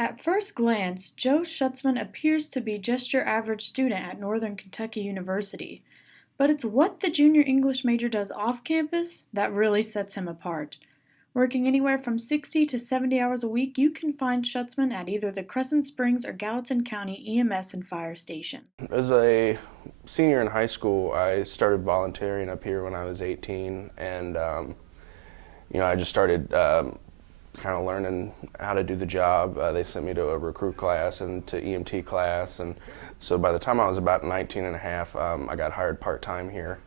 At first glance, Joe Schutzman appears to be just your average student at Northern Kentucky University, but it's what the junior English major does off campus that really sets him apart. Working anywhere from 60 to 70 hours a week, you can find Schutzman at either the Crescent Springs or Gallatin County EMS and Fire Station. As a senior in high school, I started volunteering up here when I was 18, and I just started kind of learning how to do the job. They sent me to a recruit class and to EMT class, and so by the time I was about 19 and a half, I got hired part-time here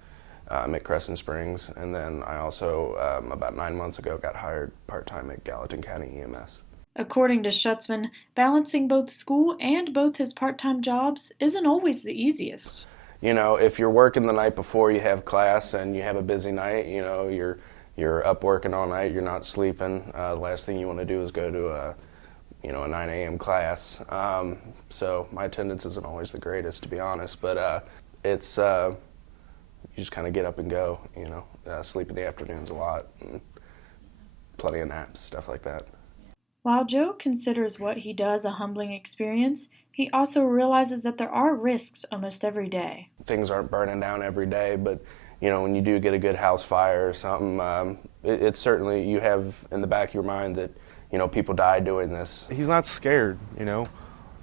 at Crescent Springs, and then I also, about 9 months ago, got hired part-time at Gallatin County EMS. According to Schutzman, balancing both school and both his part-time jobs isn't always the easiest. If you're working the night before you have class and you have a busy night, you're up working all night, you're not sleeping. The last thing you want to do is go to a 9 a.m. class. So my attendance isn't always the greatest, to be honest, but it's you just kind of get up and go. Sleep in the afternoons a lot, and plenty of naps, stuff like that. While Joe considers what he does a humbling experience, he also realizes that there are risks almost every day. Things aren't burning down every day, but when you do get a good house fire or something, it's certainly, you have in the back of your mind that people die doing this. He's not scared.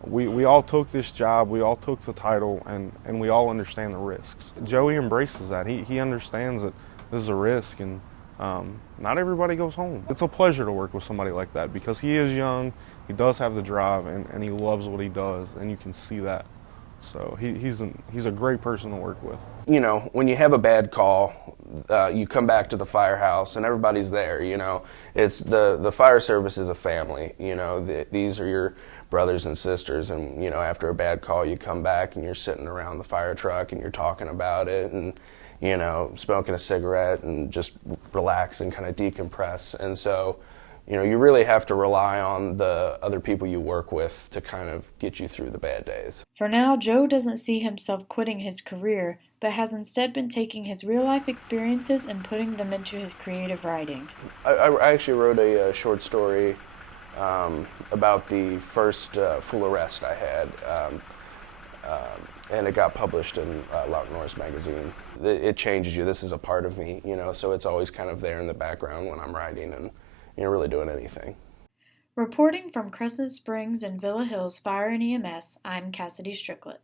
We all took this job, we all took the title, and we all understand the risks. Joey embraces that. He understands that this is a risk, and not everybody goes home. It's a pleasure to work with somebody like that because he is young, he does have the drive, and he loves what he does, and you can see that. So he's a great person to work with. When you have a bad call, you come back to the firehouse and everybody's there. It's the fire service is a family. These are your brothers and sisters, and after a bad call, you come back and you're sitting around the fire truck and you're talking about it and smoking a cigarette and just relax and kind of decompress. And so, you really have to rely on the other people you work with to kind of get you through the bad days. For now, Joe doesn't see himself quitting his career, but has instead been taking his real-life experiences and putting them into his creative writing. I actually wrote a short story about the first full arrest I had. And it got published in Loudoun Norris magazine. It changes you. This is a part of me, so it's always kind of there in the background when I'm writing and really doing anything. Reporting from Crescent Springs and Villa Hills Fire and EMS, I'm Cassidy Stricklet.